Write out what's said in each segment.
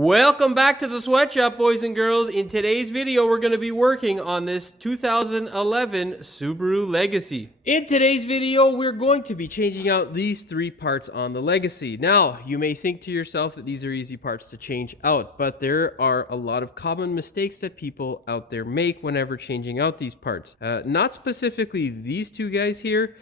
Welcome back to the sweatshop, boys and girls. In today's video, we're going to be working on this 2011 Subaru Legacy. In today's video, we're going to be changing out these three parts on the Legacy. Now, you may think to yourself that these are easy parts to change out, but there are a lot of common mistakes that people out there make whenever changing out these parts. Not specifically these two guys here,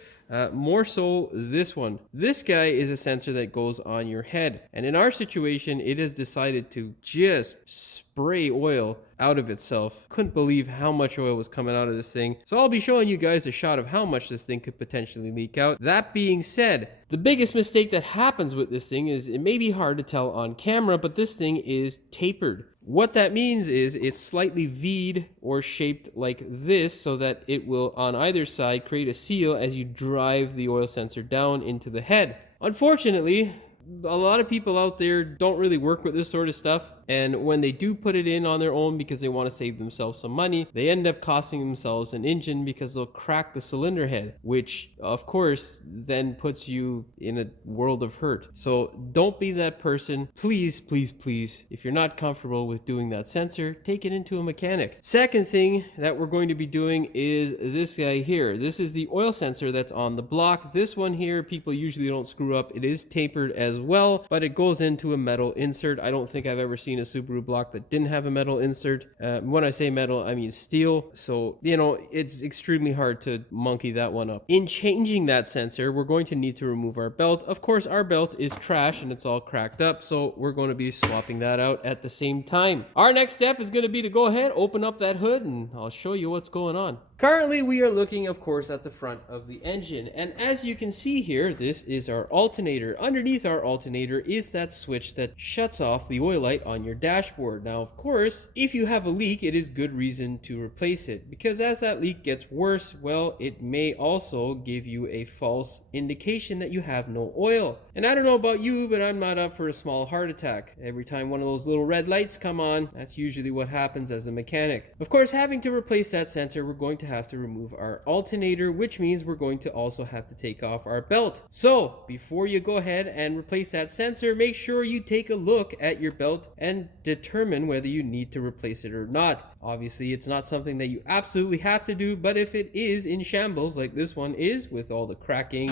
more so this one. This guy is a sensor that goes on your head, and in our situation it has decided to just spray oil out of itself. Couldn't believe how much oil was coming out of this thing, so I'll be showing you guys a shot of how much this thing could potentially leak out. That being said, the biggest mistake that happens with this thing is it may be hard to tell on camera, but this thing is tapered. What that means is it's slightly V'd or shaped like this so that it will on either side create a seal as you drive the oil sensor down into the head. Unfortunately, a lot of people out there don't really work with this sort of stuff, and when they do put it in on their own because they want to save themselves some money, they end up costing themselves an engine because they'll crack the cylinder head, which of course then puts you in a world of hurt. So don't be that person. Please, please, please, if you're not comfortable with doing that sensor, take it into a mechanic. Second thing that we're going to be doing is this guy here. This is the oil sensor that's on the block. This one here, people usually don't screw up. It is tapered as well, but it goes into a metal insert. I don't think I've ever seen a Subaru block that didn't have a metal insert. When I say metal, I mean steel. So, you know, it's extremely hard to monkey that one up. In changing that sensor, we're going to need to remove our belt. Of course, our belt is trash and it's all cracked up, so we're going to be swapping that out at the same time. Our next step is going to be to go ahead, open up that hood, and I'll show you what's going on. Currently, we are looking, of course, at the front of the engine, and as you can see here, this is our alternator. Underneath our alternator is that switch that shuts off the oil light on your dashboard. Now, of course, if you have a leak, it is good reason to replace it, because as that leak gets worse, well, it may also give you a false indication that you have no oil. And I don't know about you, but I'm not up for a small heart attack. Every time one of those little red lights come on, that's usually what happens as a mechanic. Of course, having to replace that sensor, we're going to have to remove our alternator, which means we're going to also have to take off our belt. So before you go ahead and replace that sensor, make sure you take a look at your belt and determine whether you need to replace it or not. Obviously, it's not something that you absolutely have to do, but if it is in shambles like this one is, with all the cracking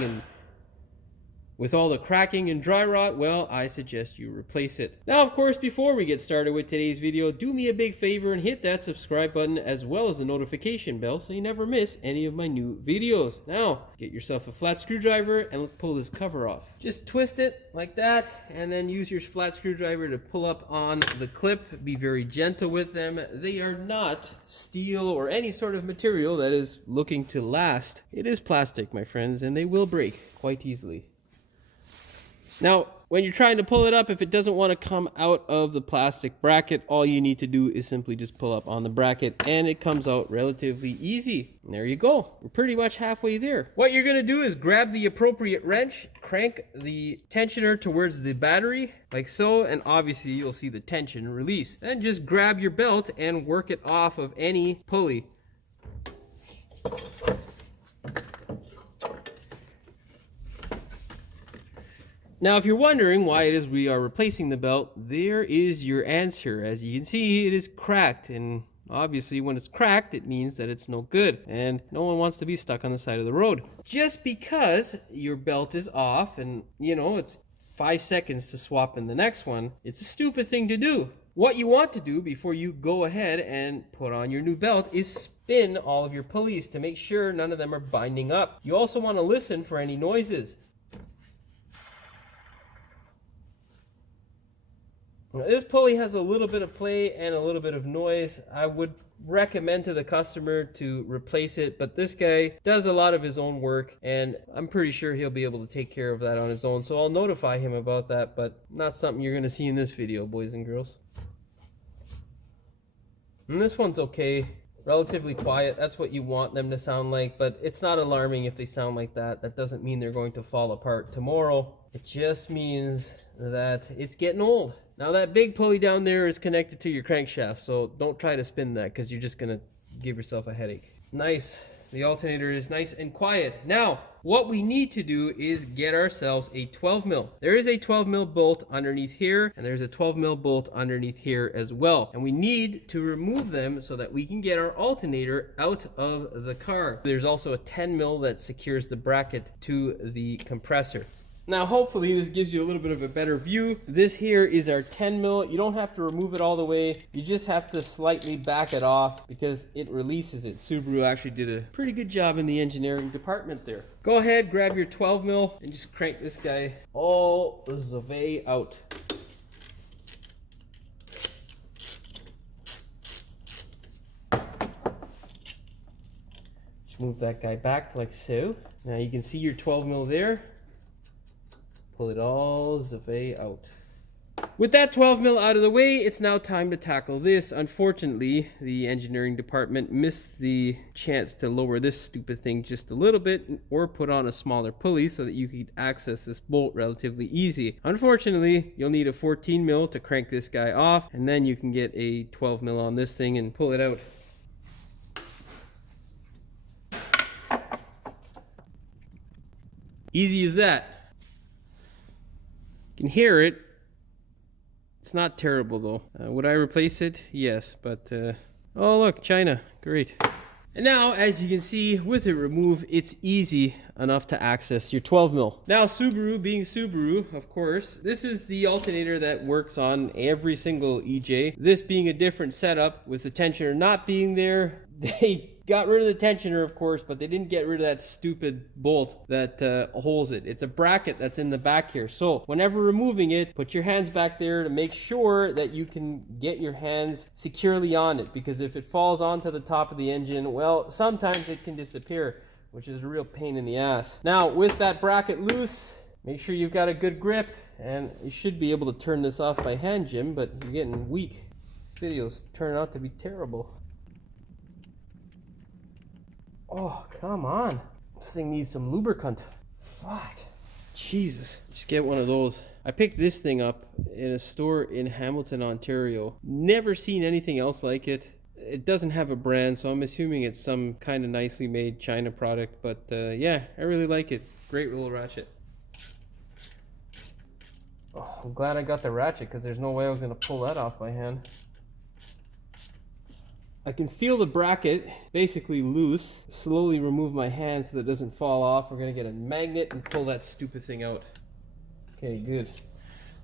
and dry rot, well, I suggest you replace it. Now, of course, before we get started with today's video, do me a big favor and hit that subscribe button as well as the notification bell so you never miss any of my new videos. Now, get yourself a flat screwdriver and let's pull this cover off. Just twist it like that and then use your flat screwdriver to pull up on the clip. Be very gentle with them. They are not steel or any sort of material that is looking to last. It is plastic, my friends, and they will break quite easily. Now, when you're trying to pull it up, if it doesn't want to come out of the plastic bracket, all you need to do is simply just pull up on the bracket and it comes out relatively easy. And there you go. We're pretty much halfway there. What you're going to do is grab the appropriate wrench, crank the tensioner towards the battery like so, and obviously you'll see the tension release. Then just grab your belt and work it off of any pulley. Now, if you're wondering why it is we are replacing the belt, there is your answer. As you can see, it is cracked, and obviously when it's cracked, it means that it's no good, and no one wants to be stuck on the side of the road. Just because your belt is off and, you know, it's 5 seconds to swap in the next one, it's a stupid thing to do. What you want to do before you go ahead and put on your new belt is spin all of your pulleys to make sure none of them are binding up. You also want to listen for any noises. Now, this pulley has a little bit of play and a little bit of noise. I would recommend to the customer to replace it, but this guy does a lot of his own work and I'm pretty sure he'll be able to take care of that on his own, so I'll notify him about that, but not something you're going to see in this video, boys and girls. And this one's okay, relatively quiet. That's what you want them to sound like, but it's not alarming if they sound like that. That doesn't mean they're going to fall apart tomorrow. It just means that it's getting old. Now, that big pulley down there is connected to your crankshaft, so don't try to spin that because you're just going to give yourself a headache. Nice. The alternator is nice and quiet. Now, what we need to do is get ourselves a 12 mil. There is a 12 mil bolt underneath here, and there's a 12 mil bolt underneath here as well. And we need to remove them so that we can get our alternator out of the car. There's also a 10 mil that secures the bracket to the compressor. Now, hopefully this gives you a little bit of a better view. This here is our 10 mil. You don't have to remove it all the way. You just have to slightly back it off because it releases it. Subaru actually did a pretty good job in the engineering department there. Go ahead, grab your 12 mil and just crank this guy all the way out. Just move that guy back like so. Now you can see your 12 mil there. Pull it all the way out. With that 12 mil out of the way, it's now time to tackle this. Unfortunately, the engineering department missed the chance to lower this stupid thing just a little bit or put on a smaller pulley so that you could access this bolt relatively easy. Unfortunately, you'll need a 14 mil to crank this guy off, and then you can get a 12 mil on this thing and pull it out. Easy as that. You can hear it. It's not terrible though. Would I replace it? Yes, but oh look, China, great. And now, as you can see, with it removed, it's easy enough to access your 12 mil. Now, Subaru being Subaru, of course, this is the alternator that works on every single EJ. This being a different setup with the tensioner not being there, they got rid of the tensioner, of course, but they didn't get rid of that stupid bolt that holds it. It's a bracket that's in the back here. So whenever removing it, put your hands back there to make sure that you can get your hands securely on it, because if it falls onto the top of the engine, well, sometimes it can disappear, which is a real pain in the ass. Now, with that bracket loose, make sure you've got a good grip, and you should be able to turn this off by hand, Jim, but you're getting weak. Videos turn out to be terrible. Oh, come on. This thing needs some lubricant. Fuck. Jesus. Just get one of those. I picked this thing up in a store in Hamilton, Ontario. Never seen anything else like it. It doesn't have a brand, so I'm assuming it's some kind of nicely made China product. But yeah, I really like it. Great little ratchet. Oh, I'm glad I got the ratchet because there's no way I was going to pull that off by hand. I can feel the bracket basically loose. Slowly remove my hand so that it doesn't fall off. We're gonna get a magnet and pull that stupid thing out. Okay, good.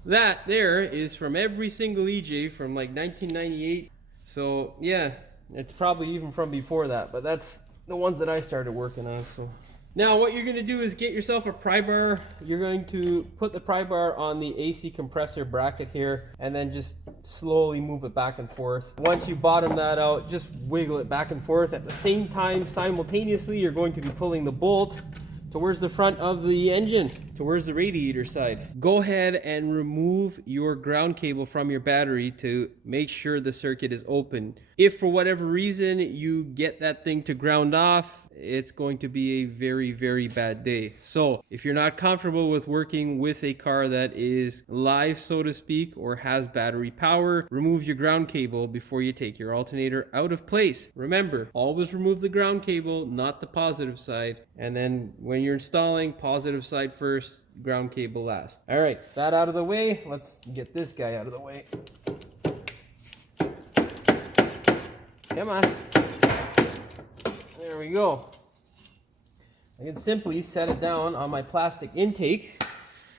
That there is from every single EJ from like 1998. So yeah, it's probably even from before that, but that's the ones that I started working on. So now what you're gonna do is get yourself a pry bar. You're going to put the pry bar on the AC compressor bracket here and then just slowly move it back and forth. Once you bottom that out, just wiggle it back and forth. At the same time, simultaneously, you're going to be pulling the bolt towards the front of the engine, towards the radiator side. Go ahead and remove your ground cable from your battery to make sure the circuit is open. If for whatever reason you get that thing to ground off, it's going to be a very, very bad day. So if you're not comfortable with working with a car that is live, so to speak, or has battery power, remove your ground cable before you take your alternator out of place. Remember, always remove the ground cable, not the positive side. And then when you're installing, positive side first, ground cable last. All right, that out of the way. Let's get this guy out of the way. Come on. There we go. I can simply set it down on my plastic intake,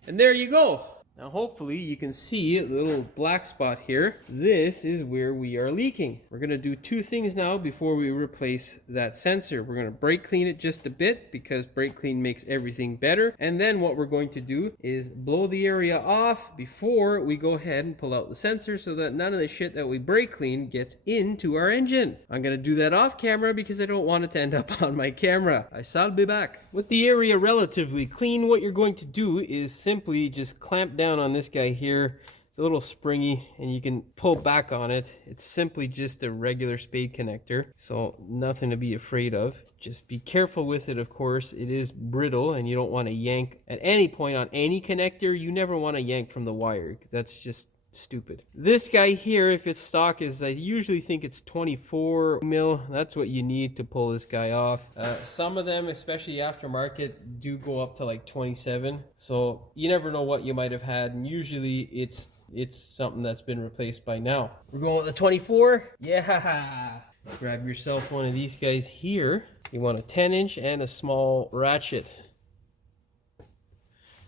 and there you go. Now hopefully you can see the little black spot here. This is where we are leaking. We're gonna do two things now before we replace that sensor. We're gonna brake clean it just a bit because brake clean makes everything better. And then what we're going to do is blow the area off before we go ahead and pull out the sensor so that none of the shit that we brake clean gets into our engine. I'm gonna do that off camera because I don't want it to end up on my camera. I shall be back. With the area relatively clean, what you're going to do is simply just clamp down on this guy here. It's a little springy and you can pull back on it. It's simply just a regular spade connector, so nothing to be afraid of. Just be careful with it, of course. It is brittle and you don't want to yank at any point on any connector. You never want to yank from the wire. That's just Stupid. This guy here, if it's stock, is I usually think it's 24 mil. That's what you need to pull this guy off. Some of them, especially aftermarket, do go up to like 27. So you never know what you might have had, and usually it's something that's been replaced by now. We're going with the 24. Yeah. Grab yourself one of these guys here. You want a 10-inch and a small ratchet.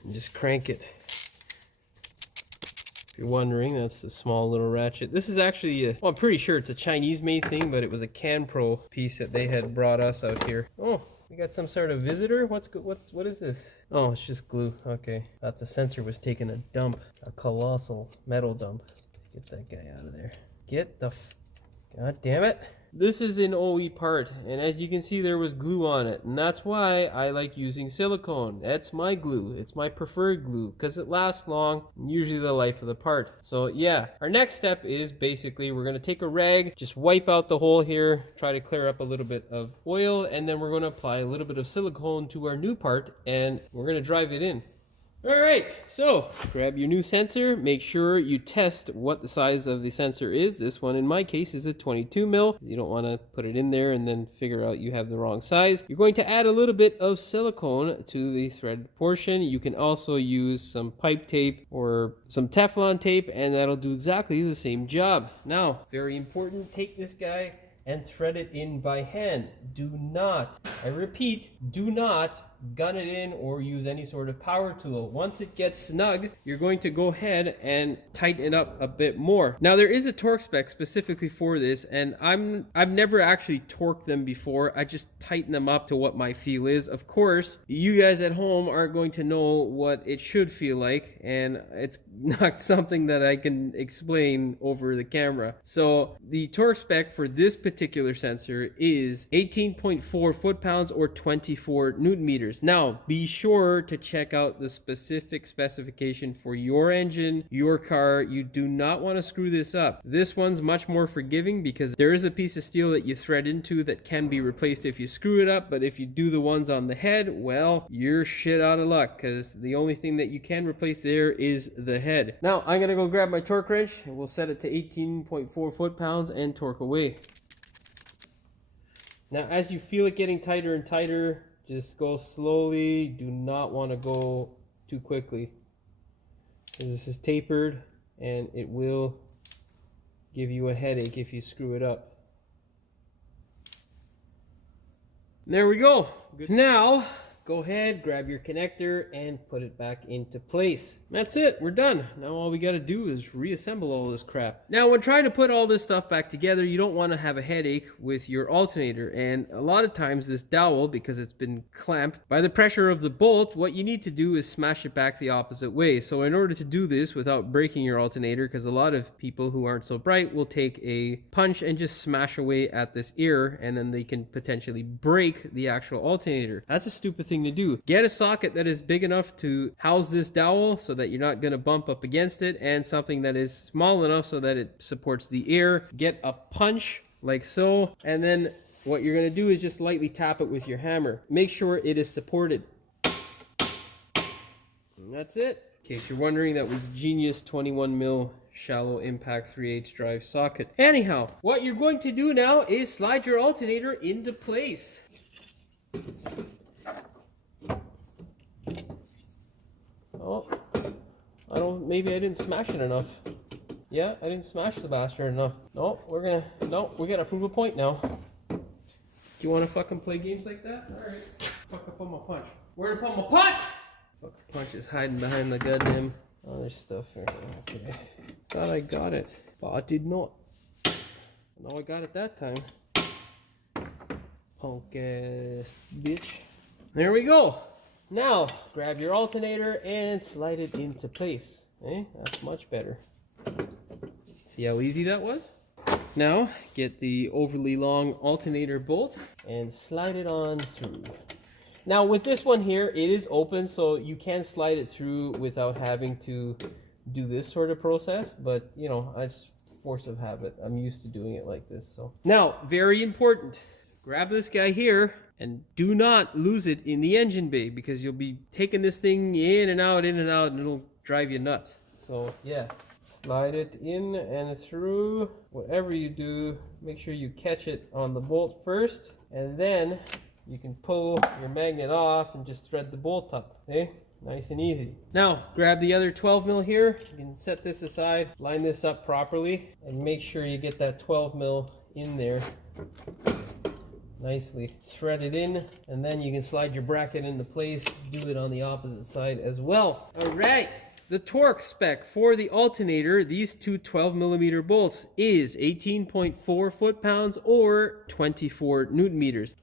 And just crank it. If you're wondering, that's the small little ratchet. This is actually, well, I'm pretty sure it's a Chinese-made thing, but it was a CanPro piece that they had brought us out here. Oh, we got some sort of visitor? What is this? Oh, it's just glue. Okay. Thought the sensor was taking a dump. A colossal metal dump. Get that guy out of there. Get the God damn it. This is an OE part, and as you can see, there was glue on it, and that's why I like using silicone. That's my glue. It's my preferred glue because it lasts long, usually the life of the part. So yeah, our next step is basically we're going to take a rag, just wipe out the hole here, try to clear up a little bit of oil, and then we're going to apply a little bit of silicone to our new part, and we're going to drive it in. Alright, so grab your new sensor, make sure you test what the size of the sensor is. This one in my case is a 22 mil. You don't want to put it in there and then figure out you have the wrong size. You're going to add a little bit of silicone to the thread portion. You can also use some pipe tape or some Teflon tape, and that'll do exactly the same job. Now, very important, take this guy and thread it in by hand. Do not, I repeat, do not gun it in or use any sort of power tool. Once it gets snug, you're going to go ahead and tighten it up a bit more. Now there is a torque spec specifically for this, and I've never actually torqued them before. I just tighten them up to what my feel is. Of course, you guys at home aren't going to know what it should feel like, and it's not something that I can explain over the camera. So the torque spec for this particular sensor is 18.4 foot-pounds or 24 newton meters. Now, be sure to check out the specific specification for your engine, your car. You do not want to screw this up. This one's much more forgiving because there is a piece of steel that you thread into that can be replaced if you screw it up, but if you do the ones on the head, well, you're shit out of luck because the only thing that you can replace there is the head. Now, I'm going to go grab my torque wrench and we'll set it to 18.4 foot-pounds and torque away. Now, as you feel it getting tighter and tighter, just go slowly. Do not want to go too quickly. This is tapered and it will give you a headache if you screw it up. There we go. Good. Now, go ahead, grab your connector and put it back into place. That's it, we're done. Now all we gotta do is reassemble all this crap. Now when trying to put all this stuff back together, you don't wanna have a headache with your alternator. And a lot of times this dowel, because it's been clamped by the pressure of the bolt, what you need to do is smash it back the opposite way. So in order to do this without breaking your alternator, because a lot of people who aren't so bright will take a punch and just smash away at this ear, and then they can potentially break the actual alternator. That's a stupid thing to do. Get a socket that is big enough to house this dowel so that you're not going to bump up against it, and something that is small enough so that it supports the ear. Get a punch like so, and then what you're going to do is just lightly tap it with your hammer. Make sure it is supported. And that's it. In case you're wondering, that was Genius 21 mil shallow impact 3/8 drive socket. Anyhow, what you're going to do now is slide your alternator into place. Oh, maybe I didn't smash it enough. Yeah, I didn't smash the bastard enough. No, we gotta prove a point now. Do you wanna fucking play games like that? Alright. Fuck up on my punch. Where to put my punch? Fuck, the punch is hiding behind the goddamn other stuff here. Okay. Thought I got it, but I did not. No, I got it that time. Punk ass bitch. There we go. Now, grab your alternator and slide it into place. That's much better. See how easy that was? Now, get the overly long alternator bolt and slide it on through. Now, with this one here, it is open, so you can slide it through without having to do this sort of process, but, you know, it's force of habit. I'm used to doing it like this, so. Now, very important. Grab this guy here and do not lose it in the engine bay, because you'll be taking this thing in and out, and it'll drive you nuts. So yeah, Slide it in and through. Whatever you do, make sure you catch it on the bolt first, and then you can pull your magnet off and just thread the bolt up. Okay? Nice and easy. Now, grab the other 12 mil here. You can set this aside, line this up properly, and make sure you get that 12 mil in there nicely. Thread it in, and then you can slide your bracket into place. Do it on the opposite side as well. All right. The torque spec for the alternator, these two 12mm bolts, is 18.4 foot-pounds or 24 newton meters.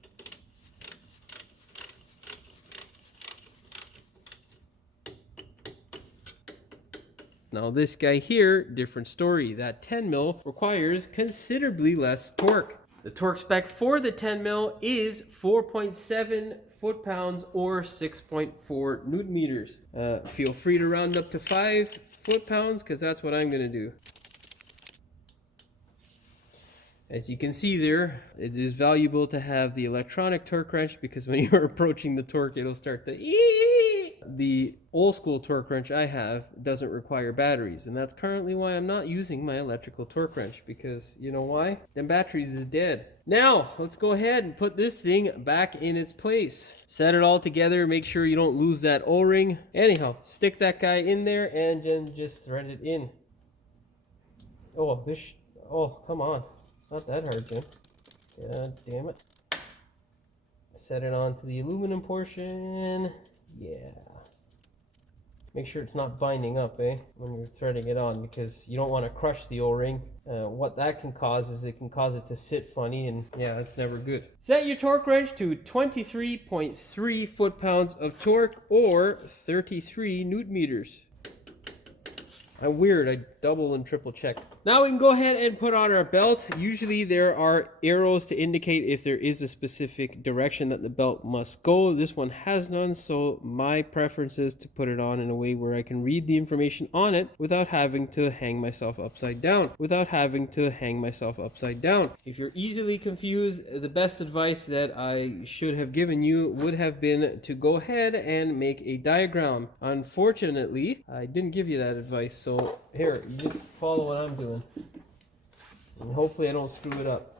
Now this guy here, different story. That 10 mil requires considerably less torque. The torque spec for the 10 mil is 4.7 foot-pounds or 6.4 newton meters. Feel free to round up to 5 foot-pounds because that's what I'm going to do. As you can see there, it is valuable to have the electronic torque wrench because when you're approaching the torque, it'll start to ee. The old school torque wrench I have doesn't require batteries, and that's currently why I'm not using my electrical torque wrench, because you know why? Them batteries is dead. Now, let's go ahead and put this thing back in its place. Set it all together, make sure you don't lose that O-ring. Anyhow, stick that guy in there and then just thread it in. Oh, come on. Not that hard, Jim. God damn it. Set it onto the aluminum portion. Yeah. Make sure it's not binding up, when you're threading it on, because you don't want to crush the O-ring. What that can cause is it can cause it to sit funny, and yeah, that's never good. Set your torque wrench to 23.3 foot-pounds of torque or 33 newton meters. I'm weird, I double and triple check. Now we can go ahead and put on our belt. Usually there are arrows to indicate if there is a specific direction that the belt must go. This one has none, so my preference is to put it on in a way where I can read the information on it without having to hang myself upside down. If you're easily confused, the best advice that I should have given you would have been to go ahead and make a diagram. Unfortunately, I didn't give you that advice, so here, you just follow what I'm doing. And hopefully I don't screw it up.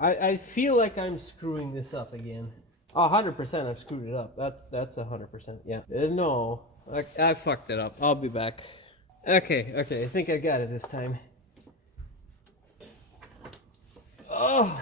I feel like I'm screwing this up again. 100% I've screwed it up. That's 100%. Yeah. No, I fucked it up. I'll be back. Okay. I think I got it this time. Oh,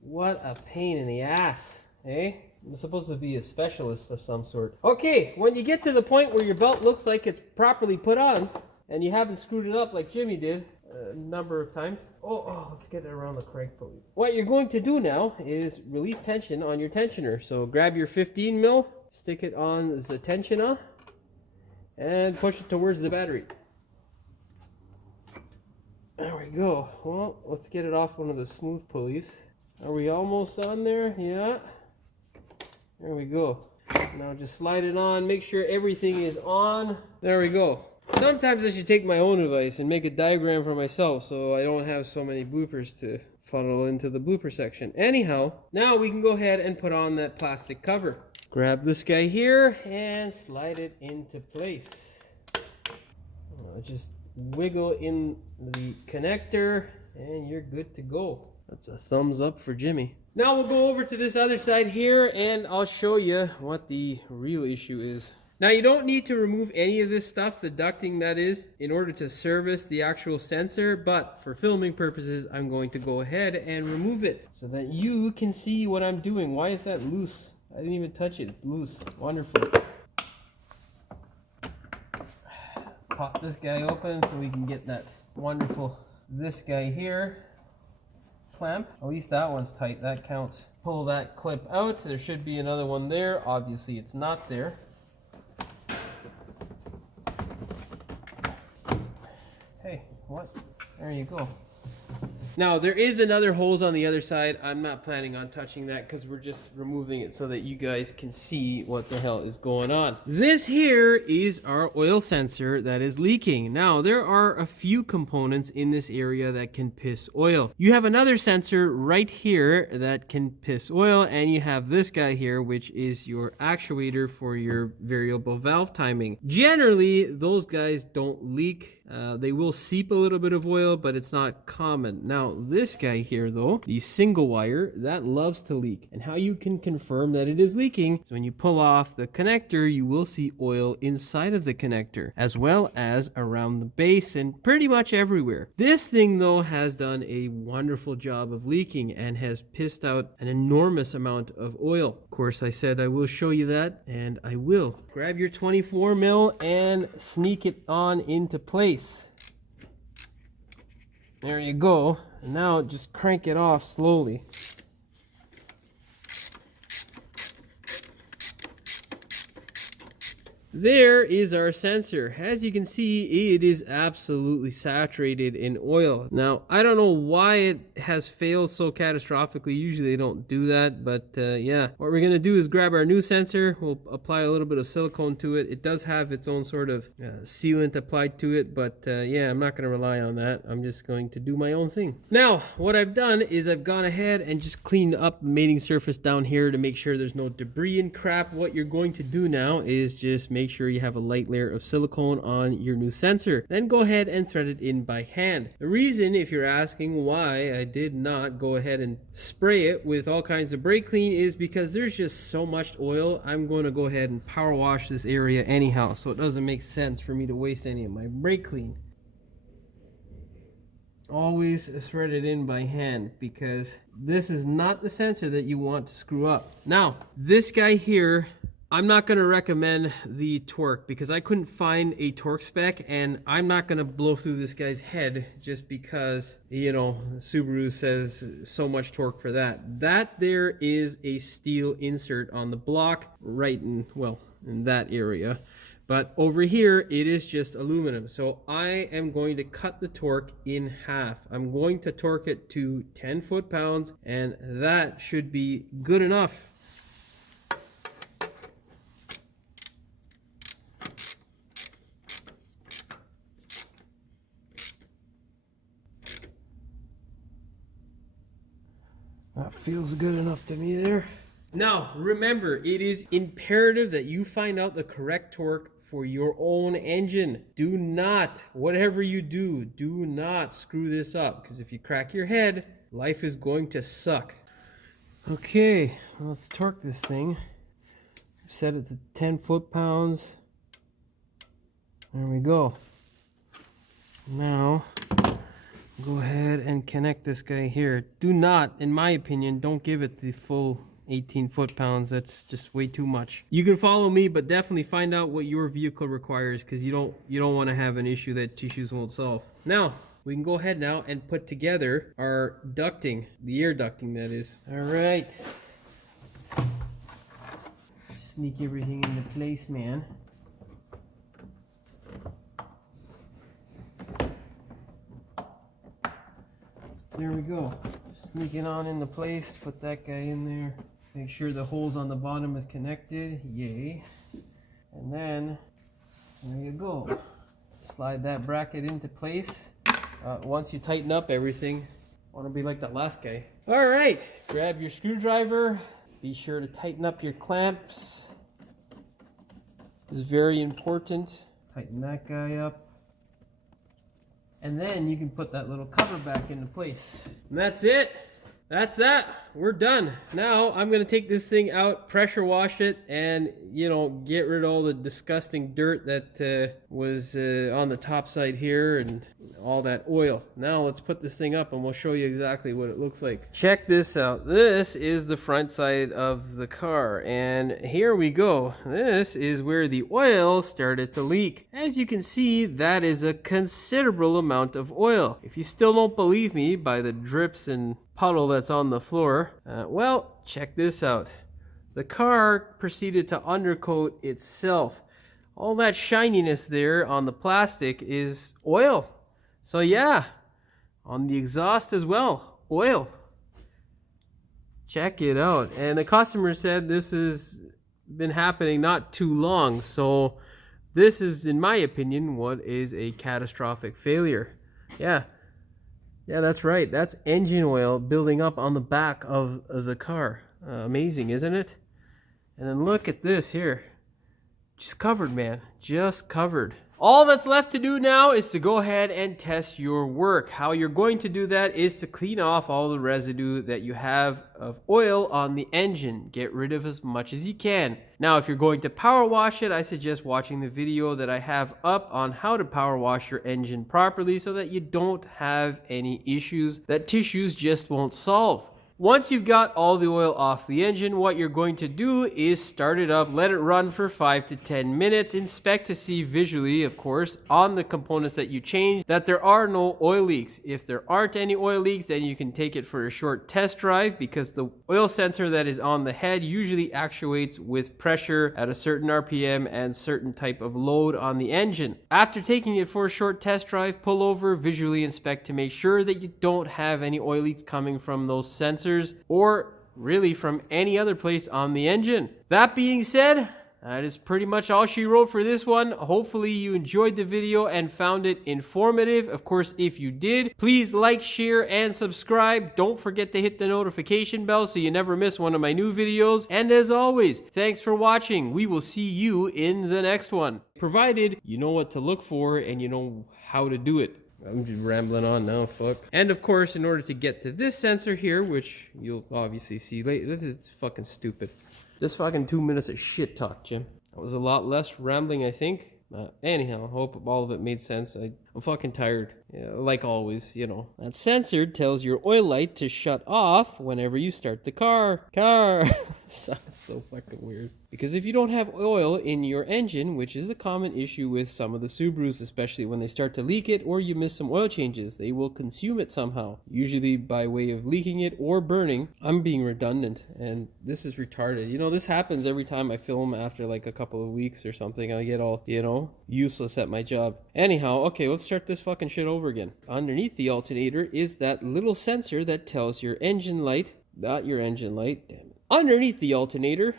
what a pain in the ass, eh? I'm supposed to be a specialist of some sort. Okay, when you get to the point where your belt looks like it's properly put on, and you haven't screwed it up like Jimmy did a number of times. Let's get it around the crank pulley. What you're going to do now is release tension on your tensioner. So grab your 15 mil, stick it on the tensioner, and push it towards the battery. There we go. Well, let's get it off one of the smooth pulleys. Are we almost on there? Yeah. There we go. Now just slide it on, make sure everything is on. There we go. Sometimes I should take my own advice and make a diagram for myself so I don't have so many bloopers to funnel into the blooper section. Anyhow, now we can go ahead and put on that plastic cover. Grab this guy here and slide it into place. Just wiggle in the connector and you're good to go. That's a thumbs up for Jimmy. Now we'll go over to this other side here and I'll show you what the real issue is. Now you don't need to remove any of this stuff, the ducting that is, in order to service the actual sensor, but for filming purposes I'm going to go ahead and remove it so that you can see what I'm doing. Why is that loose? I didn't even touch it, it's loose. Wonderful. Pop this guy open so we can get that wonderful, this guy here. Clamp. At least that one's tight, that counts. Pull that clip out. There should be another one there. Obviously it's not there. Hey, what? There you go. Now, there is another hose on the other side. I'm not planning on touching that because we're just removing it so that you guys can see what the hell is going on. This here is our oil sensor that is leaking. Now, there are a few components in this area that can piss oil. You have another sensor right here that can piss oil, and you have this guy here, which is your actuator for your variable valve timing. Generally, those guys don't leak. They will seep a little bit of oil, but it's not common. Now, this guy here, though, the single wire, that loves to leak. And how you can confirm that it is leaking is when you pull off the connector, you will see oil inside of the connector, as well as around the base and pretty much everywhere. This thing, though, has done a wonderful job of leaking and has pissed out an enormous amount of oil. Of course, I said I will show you that, and I will. Grab your 24 mil and sneak it on into place. There you go. And now just crank it off slowly. There is our sensor. As you can see, it is absolutely saturated in oil. Now, I don't know why it has failed so catastrophically. Usually they don't do that, but yeah. What we're gonna do is grab our new sensor. We'll apply a little bit of silicone to it. It does have its own sort of sealant applied to it, but yeah, I'm not gonna rely on that. I'm just going to do my own thing. Now, what I've done is I've gone ahead and just cleaned up the mating surface down here to make sure there's no debris and crap. What you're going to do now is just make sure you have a light layer of silicone on your new sensor. Then go ahead and thread it in by hand. The reason, if you're asking why I did not go ahead and spray it with all kinds of brake clean, is because there's just so much oil. I'm going to go ahead and power wash this area anyhow, so it doesn't make sense for me to waste any of my brake clean. Always thread it in by hand, because this is not the sensor that you want to screw up. Now, this guy here, I'm not going to recommend the torque because I couldn't find a torque spec, and I'm not going to blow through this guy's head just because, you know, Subaru says so much torque for that. That there is a steel insert on the block right in, well, in that area. But over here, it is just aluminum. So I am going to cut the torque in half. I'm going to torque it to 10 foot-pounds, and that should be good enough. That feels good enough to me there. Now, remember, it is imperative that you find out the correct torque for your own engine. Do not, whatever you do, do not screw this up, because if you crack your head, life is going to suck. Okay, let's torque this thing. Set it to 10 foot-pounds. There we go. Now, go ahead and connect this guy here. Do not, in my opinion, don't give it the full 18 foot-pounds. That's just way too much. You can follow me, but definitely find out what your vehicle requires, because you don't want to have an issue that T-Shoes won't solve. Now, we can go ahead now and put together our ducting, the air ducting that is. All right. Sneak everything into place, man. There we go. Sneak it on into place, put that guy in there. Make sure the holes on the bottom is connected, yay. And then, there you go. Slide that bracket into place. Once you tighten up everything, want to be like that last guy. All right, grab your screwdriver. Be sure to tighten up your clamps. This is very important. Tighten that guy up. And then you can put that little cover back into place. And that's it. That's that. We're done. Now I'm going to take this thing out, pressure wash it, and, you know, get rid of all the disgusting dirt that was on the top side here and all that oil. Now let's put this thing up and we'll show you exactly what it looks like. Check this out. This is the front side of the car, and here we go. This is where the oil started to leak. As you can see, that is a considerable amount of oil. If you still don't believe me by the drips and puddle that's on the floor, well, check this out. The car proceeded to undercoat itself. All that shininess there on the plastic is oil. So yeah, on the exhaust as well. Oil. Check it out. And the customer said this has been happening not too long. So this is, in my opinion, what is a catastrophic failure. Yeah, that's right. That's engine oil building up on the back of the car. Amazing, isn't it? And then look at this here. Just covered, man. Just covered. All that's left to do now is to go ahead and test your work. How you're going to do that is to clean off all the residue that you have of oil on the engine. Get rid of as much as you can. Now, if you're going to power wash it, I suggest watching the video that I have up on how to power wash your engine properly so that you don't have any issues that tissues just won't solve. Once you've got all the oil off the engine, what you're going to do is start it up, let it run for 5 to 10 minutes, inspect to see visually, of course, on the components that you change, that there are no oil leaks. If there aren't any oil leaks, then you can take it for a short test drive because the oil sensor that is on the head usually actuates with pressure at a certain RPM and certain type of load on the engine. After taking it for a short test drive, pull over, visually inspect to make sure that you don't have any oil leaks coming from those sensors or really from any other place on the engine. That being said, that is pretty much all she wrote for this one. Hopefully you enjoyed the video and found it informative. Of course, if you did, please like, share, and subscribe. Don't forget to hit the notification bell so you never miss one of my new videos. And as always, thanks for watching. We will see you in the next one. Provided you know what to look for and you know how to do it. I'm just rambling on now, fuck. And of course, in order to get to this sensor here, which you'll obviously see later, this is fucking stupid. This fucking 2 minutes of shit talk, Jim. That was a lot less rambling, I think. Anyhow, I hope all of it made sense. I'm fucking tired. Yeah, like always, you know. That sensor tells your oil light to shut off whenever you start the car. Sounds so fucking weird. Because if you don't have oil in your engine, which is a common issue with some of the Subarus, especially when they start to leak it or you miss some oil changes, they will consume it somehow, usually by way of leaking it or burning. I'm being redundant, and this is retarded. You know, this happens every time I film after like a couple of weeks or something. I get all, you know, useless at my job. Anyhow, okay, let's start this fucking shit over again. Underneath the alternator is that little sensor that tells your engine light, not your engine light, damn it. Underneath the alternator,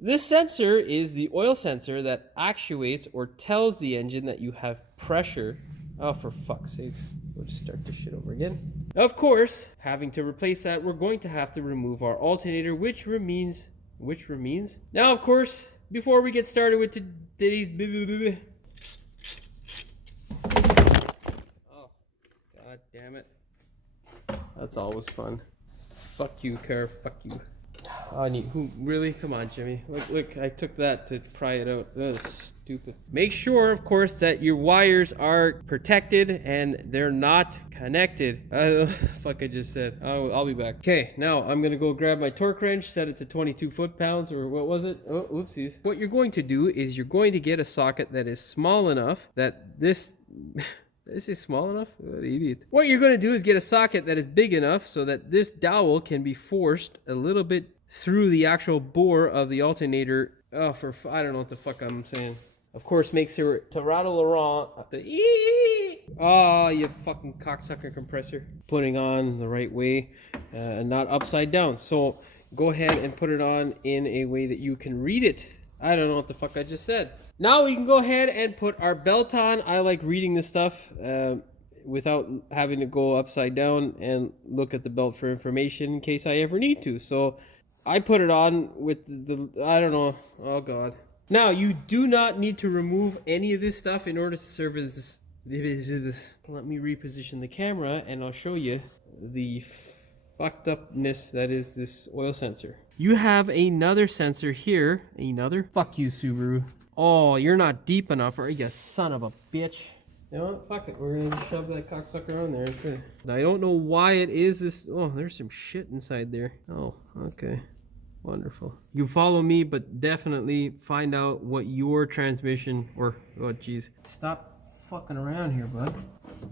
this sensor is the oil sensor that actuates or tells the engine that you have pressure. Oh, for fuck's sakes. We'll just start this shit over again. Of course, having to replace that, we're going to have to remove our alternator, which remains. Now, of course, before we get started with today's... Oh, god damn it. That's always fun. Fuck you, car. Fuck you. Really? Come on, Jimmy. Look, I took that to pry it out. That is stupid. Make sure, of course, that your wires are protected and they're not connected. Fuck, I just said. I'll be back. Okay, now I'm going to go grab my torque wrench, set it to 22 foot-pounds, or what was it? Oh, oopsies. What you're going to do is you're going to get a socket that is small enough that this... This is small enough? What an idiot. What you're going to do is get a socket that is big enough so that this dowel can be forced a little bit through the actual bore of the alternator. Oh, I don't know what the fuck I'm saying. Of course, makes it to rattle around. Oh, you fucking cocksucker compressor. Putting on the right way and not upside down. So go ahead and put it on in a way that you can read it. I don't know what the fuck I just said. Now we can go ahead and put our belt on. I like reading this stuff without having to go upside down and look at the belt for information in case I ever need to. So I put it on with I don't know. Oh God. Now you do not need to remove any of this stuff in order to serve as this. Let me reposition the camera and I'll show you the fucked upness that is this oil sensor. You have another sensor here. Fuck you, Subaru. Oh, you're not deep enough, are you, son of a bitch? You know what? Fuck it. We're going to shove that cocksucker on there. Now, I don't know why it is this. Oh, there's some shit inside there. Oh, okay. Wonderful. You follow me, but definitely find out what your transmission or... Oh, jeez. Stop fucking around here, bud.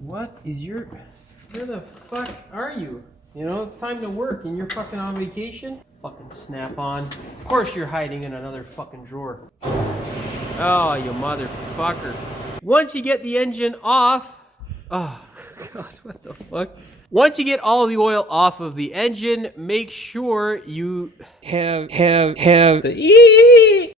What is your... Where the fuck are you? You know, it's time to work and you're fucking on vacation? Fucking snap on. Of course you're hiding in another fucking drawer. Oh, you motherfucker. Once you get the engine off... Oh, God, what the fuck? Once you get all the oil off of the engine, make sure you have the